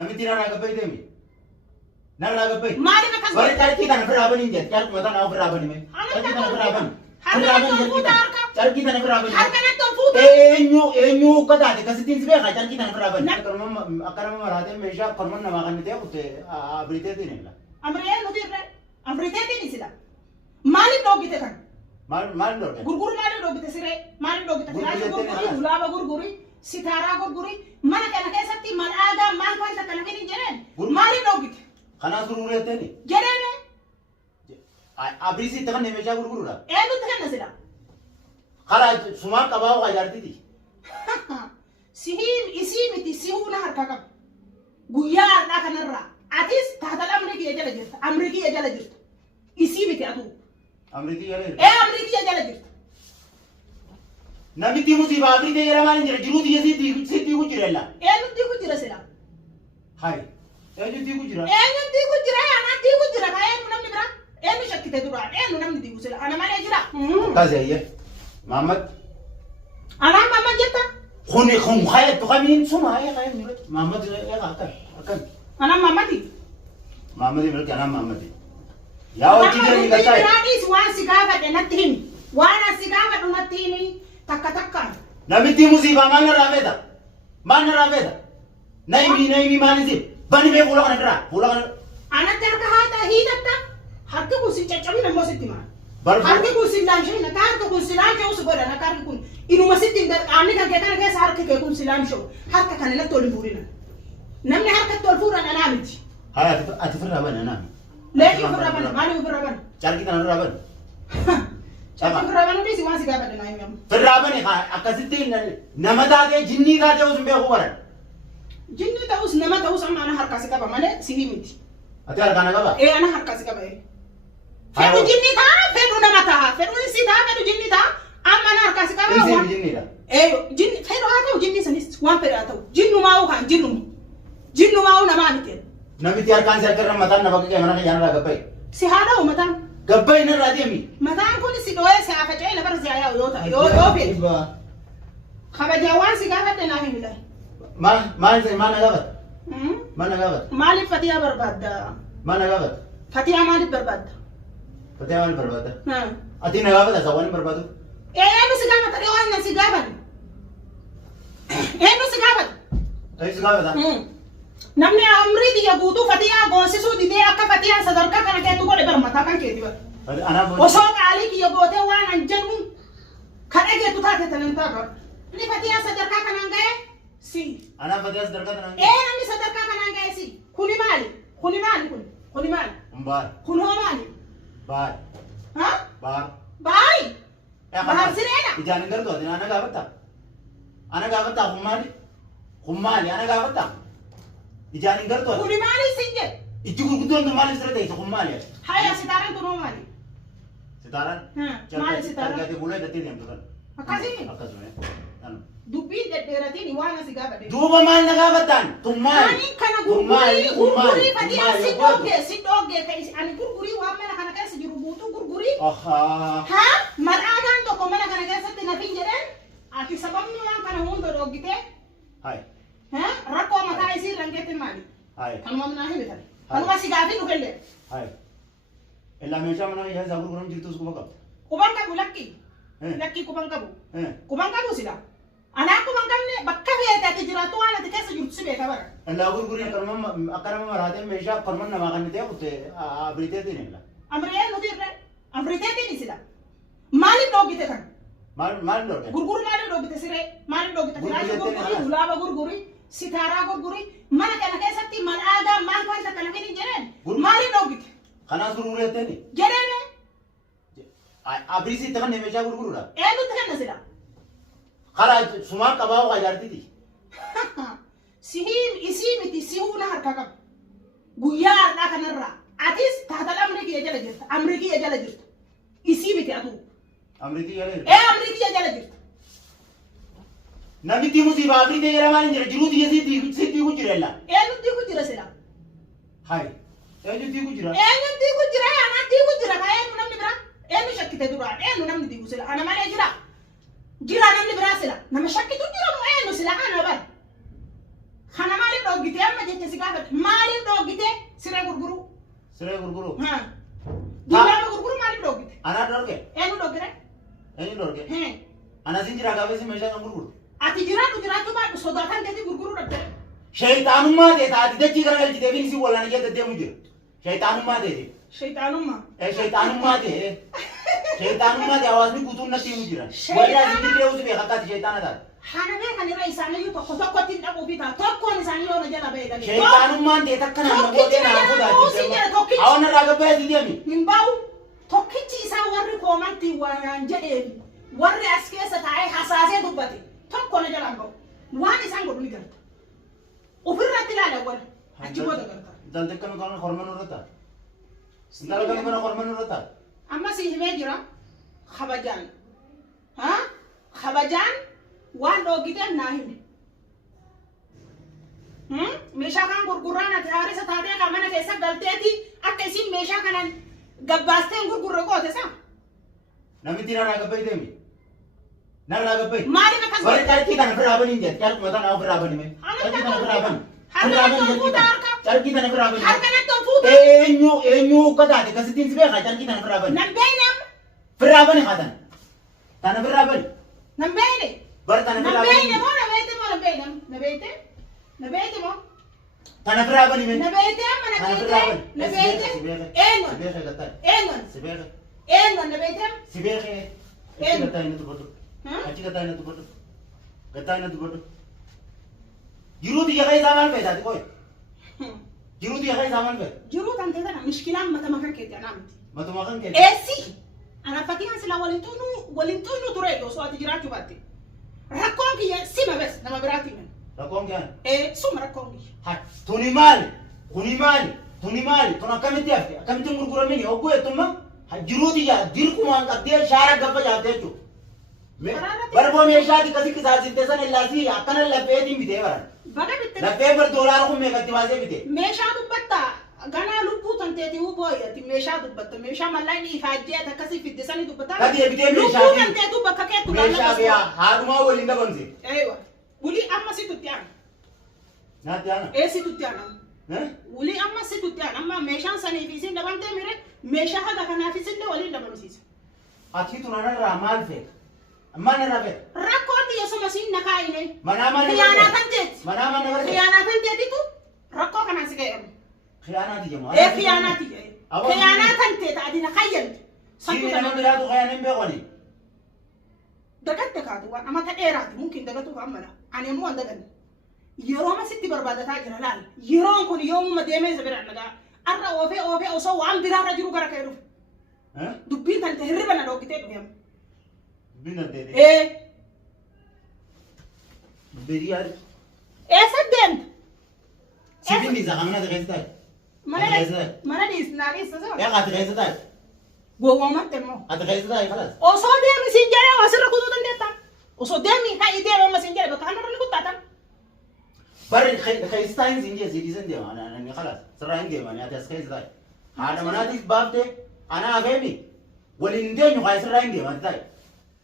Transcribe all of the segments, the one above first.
Namni tina raga demi. Na raga bai. Mali na kasbah. Bari tarki kana firaban inje. Kar mata na firaban me. Tarki kana firaban. Tarki kana firaban. Harka na tofuta. Enyu kada de kasitin sibe ka tarki kana firaban. Akarama marade mesha korman na magan de utte abrite dinella. Amriya nudirre. Amrite dini sila. Mali dogite kan. Mal doge. Gurguru mali dogite sire. Mali dogite sire. Gurguru gulaba gurguri. Sitara gurguri. Mana kana kesatti mal aga mal kwanta kana kini jeren. Mali dogite. Kana gurgurete ni. Jerene. Abrisi takan mesha gurgurura. Enu takan nasila. Khala suma kabaw ka jarti di. Sihin isi miti sihuna harka kab. Guyar na kanarra. Atis tahtal Amriki ya jala jirta. Amriki ya jala jirta. Isi miti atu. Amriki yale. Amriki ya jala jirta. Nami timu si babri de yara mani jira jiru di si ku jirella. Enu ti ku jira sila. Hai. Enu ti ku jira. Enu ti ku jira ana ti ku jira ka enu namni bra. Enu shakkite dura. Enu namni ti ku sila. Ana mani jira. Kaze Muhammad. Ana mama jetta. Khone khaya to kamin suma ay kaya Muhammad ya akan. Ana mama ti. Muhammad ni kana Muhammad. Ya o chide ni kata. Rani swan sigava de natin. Wana sigava do natin takka. Nami timu si ba mana raveda. Naimi mani si. Bani me pula kana. Ana terka hata hidatta. Harka kusi chachabi na mositima. Harka kusi lamshe na karka kusi lamshe usubora na karka kun. Inu masitin da amni kan ketana ke harka ke kun silamsho. Harka kana la toli burina. Namni harka tol fura na namiti. Haya atifra bana nami. Leji fura bana, mali fura bana. Charki kana raban. Charki fura bana bisi wasi gaba da naimi. Fura bana ka akasitin namada de jinni da de usbe huwaran. Jinni da us namada us amma ana harka sikaba mane sihimiti. Atara kana gaba. Ana harka sikaba Fedu jinni ta, fedu namata, fedu isi ta, fedu jinni ta. Amma ana harka sikaba. Isi jinni da. Jinni fedu atau jinni sanis wan fedu atau. Jinnu mau kan jinnu mau nama mitin. Nami tiar kan saya kerana matan nama ke mana ke jana raga pai. Si hada o matan. Gabbai na radi mi. Matan ko ni si doye si afate na bar si aya yo pe. Khaba jawan si gabat na hi milai. Mana gabat. Mana gabat. Mali Fatiha barbad. Mana gabat. Fatiha mali barbad. Fatiha mali barbad. Ati na gabat sa wani barbadu. Ano si gabat ari wan na si gabat. Ano si gabat. Ay si gabat. Namni amri diya guutuu Fatiha goosisuu didee akka Fatiha sadarkaa kana keetu godhe bar mataa kan keeti bar. Osoo qaalii kiyya gootee waan an jedhu kadhe keetu taate tanan taaba. Inni Fatiha sadarkaa kanaan ga'e si. Ana Fatiha sadarkaa kanaan ga'e. Namni sadarkaa kanaan ga'e si. Kuni maali? Kuni maali? Baar. Kun hoo maali? Baar. Baar. Baari. Baar sireena. Ijaan hin gartuu ana gaafatta. Hummaali ana gaafatta. Ijaan hin gartuu. Kuni maali sinje? Itti gurguddoon tu maali sirra ta'e hummaali. Haya sitaaran tu noo maali? Sitaaran? Maali sitaaran? Jargate bulee datti deemtu kan. Akkasii? Akkasuma. Dubbiin dhedheeratiin waan asi gaafadhe. Duuba maal na gaafattaan? Tummaali. Ani kana gurgurii Fatiha si dhoogee ta'is ani gurgurii waan mana kana keessa jiru guutuu gurgurii. Mar'aadhaan tokko mana kana keessatti nafin jedheen ati sababni waan kana hunda dhoogitee. Rakkoo mataa isii rangeetti maali? Kanuma minaa himitan. Kanuma si gaafii dhufellee. Illaa meeshaa mana ijaa isaa gurguran jirtus quba qabda. Quban qabu lakki. Lakki quban qabu. Quban qabu sila. Anaa quban qabne bakka feete ati jiraattu waan ati keessa jirtu si beeka bara. Illaa gurgurii akka nama maraatee meeshaa korman namaa kan ta'e kutte abriteetiin illa. Amriyeen nuti irree. Amriteetiin sila. Maaliif dhoogite kan? Maal dhoogite? Gurguru maaliif dhoogite siree? Maaliif dhoogite? Firaasha gurgurii, gulaaba gurgurii, sitaaraa gurgurii, mana kana keessatti mal aadaa maal wanta kana fini jedheen. Maaliif dhoogite? Kanaaf gurgureetteni? Jedheene. Abrisi takan meeshaa gurguruudha. Nuti kenna sila. Khala suma kabaw ka jarti. Sihin isi miti sihuna harka kab. Guyyaa har'aa kanarraa. Atis tahtal Amriki ya jala jirta. Amriki ya jala jirta. Isi miti atu. Amriki ya jala jirta. Nami timu si babri de yara mani jira jiru di si ku jirella. Nuti ku jira sila. Hai. Nuti ku jira. Nuti ku jira ana ti ku jira ka namni bira. Enu shakkite dura. Namni di ku sila. Ana mani jira. Jira namni bira sila. Nama shakkitu jira mo sila ana bar. Kana mali dhoogite amma jecha si gaafa Siree gurguru. Ha. Dibaaba gurguru maaliif dhoogite? Anaa dhorge. Eenyu dhoogire? Eenyu dhorge. Hee. Ana sin jira gaafesi meeshaa kan gurguru. Ati jiraachuu baadhu sodaatan keetii gurguruu dhabdee. Shayitaanummaa ta'e taati dachii gara galchitee fi isin wallaan ijaa deddeemu jira. Shayitaanummaa ta'e. Shayitaanummaa. Shayitaanummaa ta'e. Shayitaanummaa ta'e hawaasni guutuun natti himu jira. Waldaa isin dirree usi beeka akkaati shayitaana taate. Hana beekan irra isaaniyyuu tokkotti hin dhaquu bitaa tokkoon isaanii yoo na jala beekan. Shayitaanummaan ta'e takka nama gootee naa fuudhaa. Awwan irraa gabbaa isin deemi. Hin bahu tokkichi isaa warri koomantii waan jedheefi warri as keessa taa'ee hasaasee dubbate tokko na jalaan bahu. Waan isaan godhu ni garta. Ofirratti ilaala wal achi booda garta. Intalli akkana kana horman irra ta'a. Intalli akkana kana horman irra ta'a. Amma si himee jira kabajaan. Ha? Kabajaan waan dhoogiteef naa hime. Meeshaa kan gurguraan ati haarisa taatee kan mana keessa galteeti akka isin meeshaa kanan gabbaasteen gurgurre goote saa. Namitti narraa gabbai deemi. Narraa gabbai. Maaliif akkas Warri carqii kana firaa baniin jedhe carqii mataa naa firaa bani mee. Carqii kana firaa bani. Carqii kana firaa bani. Harka natti ol fuuta. Eenyu uffataate kasittiin si beekaa carqii kana firaa bani. Nan beekne amma. Firaa bani haatan. Tana firaa bani. Nan beekne. Bar tana firaa bani. Na beekne moo na beekte moo na beekne? Na beekte? Na beekte moo? Tana firaa bani mee. Na beekte amma na beekte? Na beekte? Eenyu? Si beekee gattaa. Eenyu? Si beekee. Eenyu na beekte? Si beekee. Achi gattaa inni dubbatu. Achi gattaa inni dubbatu. Gattaa inni dubbatu. Jiruuti yaqa isaa maal feetaati qoy. Jiruuti yaqa isaa maal feeta. Jiruu kan ta'e kana mishkilaan mata makan keetti anaa miti. Matuma kan keetti. Eessi. Ana fakkii sila waliin tuunu ture osoo ati jiraachuu baatte. Rakkoon kiyya sima bes nama biraatti himan. Rakkoon kiyya. Suma rakkoon kiyya. Ha tuni maali? Kuni maali? Tuni maali? Tun akkamitti hafte? Akkamitti gurguramini? Ogguu eettuma jiruuti yaa dirqumaan qabdee shaara gabba jaatte jechuudha. Barboo meeshaati kasi kisaasinte sana illaasii akkana lafeetiin bitee baran. Baga bitte. Lafee bar doolaara kun meeqatti baasee bitee? Meeshaa dubbatta ganaa lubbuu tanteetii booyati meeshaa dubbatta meeshaa mallaqni ifaajjee akkasii fidde sanii dubbatta. Gadi bitee meeshaa. Lubbuu tanteetuu bakka keetu meeshaa biyaa haadumaa waliin dabamse. Eewa. Wuli amma si tutti ana. Naatti ana. Si tutti ana. Wuli amma si tutti ana amma meeshaan sanii fi isin dabamtee mire meeshaa haga kanaaf isin waliin dabamsiisa. Ati tunanarraa maal feeta? Mana rafe. Rakkoon yesuma siin nakaayine. Mana. Khiyaanaa kan teeti. Mana. Khiyaanaa kan teetitu rakkoo kanaan si ga'eemu. Khiyaanaati jema. Khiyaanaati jedhe. Khiyaanaa kan teeta ati nakaayyantu. Siini nama biraatu khiyaana hin beekoni. Dagatte kaatu waan amata dheeraati mungkin dagatu kan mala. Ani immoo daganne. Yeroo masitti barbaadataa jira laal. Yeroon kun yoomuma deemee isa biraan nagaa. Arra oofee osoo waan biraarra jiru gara ka'e dhufu. Dubbiin kan ta'e hirriba na dhoogitee dhugeemu. Bina dede. Beriyar. Esa dent. Sibin di zaman ada kaitan. Mana di nari sasa. Ya kata kaitan. Gua mat temo. Ada kaitan kelas. Oso dia mesin jari wasir aku tuh tendeta. Oso dia mi kai dia mesin jari betul kan orang ikut datang. Bar kaitan sinja citizen dia mana ni kelas. Serahin dia mana ada kaitan. Ada mana di bab deh. Anak apa ni? Walin dia nyukai serahin dia mana tadi.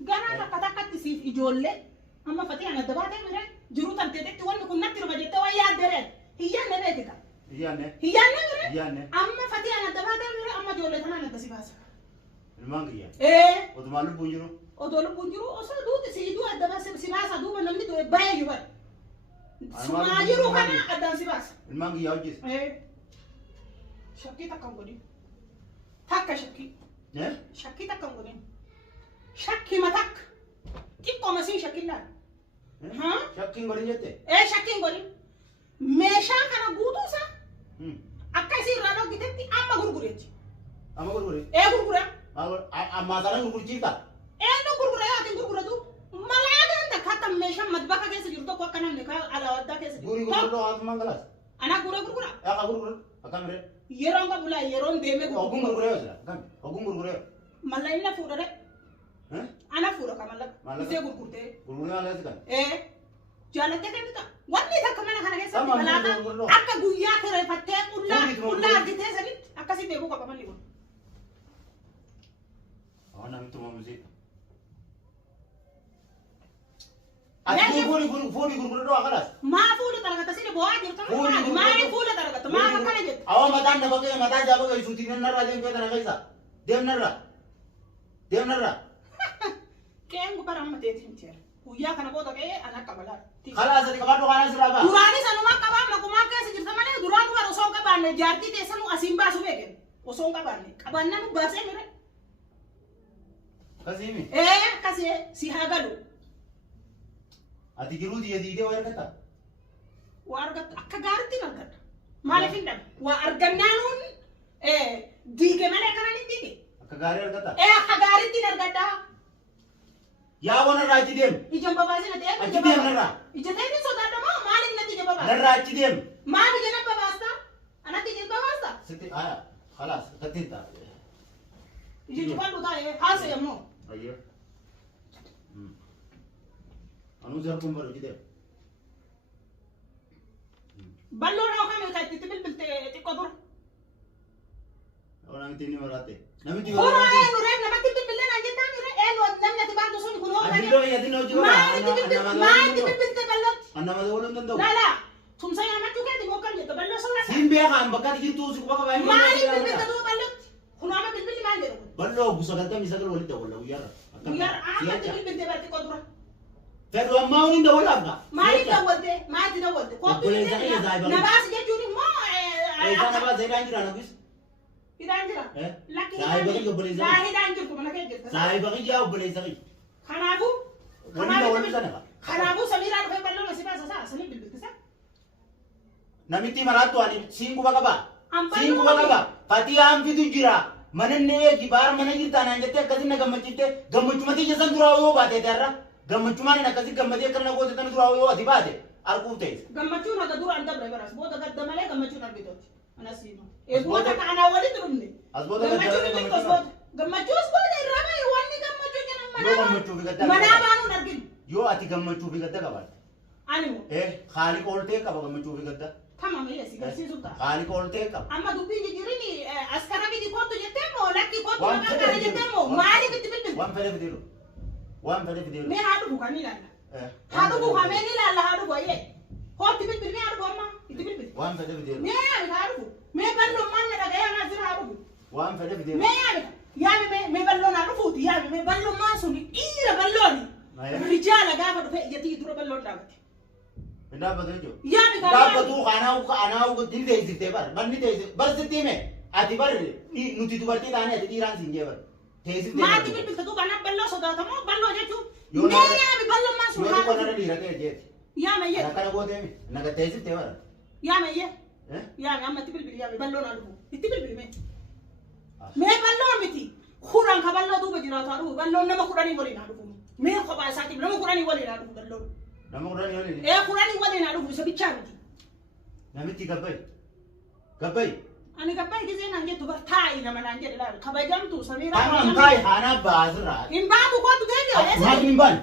Ganaa takka siif ijoollee amma fatii ana dabaatee mire jiruu tanteetetti wanni kun natti ruba jettee waan yaaddereen hiyyaanne beekita. Hiyyaanne mire amma fatii ana dabaatee mire amma ijoollee tanaan adda si baasa. Ilmaan kiyya. Otumaa lubbuun jiru. Odoo lubbuun jiru osoo duuti si iduu adda baasa si baasa duuba namni du'e baay'ee yubar. Sumaa jiru kana addaan si baasa. Ilmaan kiyya hojjis. Shakkii takka hin godhin. Takka shakkii. Shakkii takka hin godhin. Shakki matak. Xiqqoo masiin shakkiidhaan. Shakkiin godhin jette? Shakkiin godhin. Meeshaa kana guutuusaa akka isin irraa dhoggitetti amma gurgureetti. Amma gurgure? Gurgura. Amma sana gurgurchiifta? Nu gurgura yoo ati gurguratu malaa ganda katta meeshaan madbaka keessa jiru tokko akka namni alaawaddaa keessa jiru. Gurii gurguruu haasummaan galaas? Anaa gurgura. Yaa gurgura? Akkam ree? Yeroon qabulaa yeroon deemee gurgura. Oguun gurguree yoo jira? Akkam? Oguun gurguree yoo? Malaa inni fuudhare. Ana fuudha kamalla. Isee gurgurtee. Gurguree maal eessa kan? Jaalattee kan bita. Wanni takka mana kana keessatti malaata akka guyyaa kireeffattee qullaa argitee saditti akkasii deebuu qaba malli kun. Namni tuma musii. Ati fuudhi gurguree dhoo akkanas? Maa fuudha dalagatta sini bo'aa jirtu maali fuudha dalagatta maa akkana jettu? awa mataan na bagay mataa jaba kay suti narra dem kaya na kaisa dem narra kaya ko parang matetin tiyan kuya kana ko to kaya anak kabala khalas ati kabado kana sira ba durani sanu makaba makumaka sa jirta mane duran ko usong ka banne jarti te sanu asimba subegen usong ka banne kabanna nu base mere kasimi kasi si hagalu ati giruti yadi de warkata wargat akagarti nagata malefindam wa argannanun dige mane kana ni dige akagari warkata akagarti nagata ya wana raji dem ijam babasi na te aji dem narra ijate ni so dada ma malin na tige babasi narra aji dem mali jana babasta anati tige babasta siti aya khalas katinta iji tukan duta hase yamno ayo anu jar kumbar aji dem ballo na kami kay titibil bil te kodur orang tini marate nami tiga ora nure na matibil bil na jeta nure no namna te bantu sun kuno adilo yadi no jiwa ma tibil bil te ballot anna ma dolon tando la tum saya ma tuke di mokal je to ballo sala simbe kan bakat gitu su baka ba ma tibil bil te do ballot kuno ma bil bil ma je ballo busa gadda misagal wali da wala uyar yar ama tibil bil te barti kodur pero amma unin da wala ba ma ti da wolte ko bil na bas je juni mo sana ba zai dangira na bis idanjira laki sai bagi go bole la idanjir ko na ke je sai bagi ya bole sai khanabu wani da wani sana ba khanabu samira do ballo na siba sa sami bil bil sa namiti maratu ani singu baga ba Am singu ballo baga ba pati am fitu jira mananne gibar manajirta na jette kasin na gammachitte gammachumati jesan durawo yo bate darra gammachumani na kasi gammade karna go tan durawo yo ati bate arqute gammachu na dura anda brebaras boda gadda male gammachu na bitot ana sino boda ka ana wali turumne asboda gammachu asboda irama wani gammachu kana yo gammachu bi gadda mana banu nargin yo ati gammachu bi gadda ka ba animo khali kolte ka ba gammachu bi gadda tamam yesi gasi sulta khali kolte ka amma dubbi jirini askara bi ko to jetemo lakki ko to ka kare jetemo mali bitil wan fele video me hadu bukani lalla hadu bukameni lalla hadu boye ko tibil bil me hadu bomma tibil bil wan fele video me ya hadu me ballo manna daga ya nazir hadu wan fele video me ya me ballo na rufuti ya me ballo masuni ira balloni rijala gafa do fe yati duro ballo dawati ina badajo ya me da badu ana ko din de zite bar banni de bar zite me ati bar ni nuti du barti dane ati iran singe bar tezi de ma tibil bil to bana ballo so da tamo ballo jetu me ya me ballo masuni yo ko na dira ke je ya me ye na kana go de me na ka tezi te bar ya me ye ya me amma tibil bil ya me ballo na du tibil bil me ballo miti khuran ka ballo du bajira taru ballo na ma khurani wali na du me ko ba sa tibil na khurani wali na du ballo nama kurani wali khurani wali na du so bicha miti namiti gabai ani gabai gize na nge to bar thai na mananje la khabai jam tu samira ana kai hana bazra in ba ko tu de magnin ban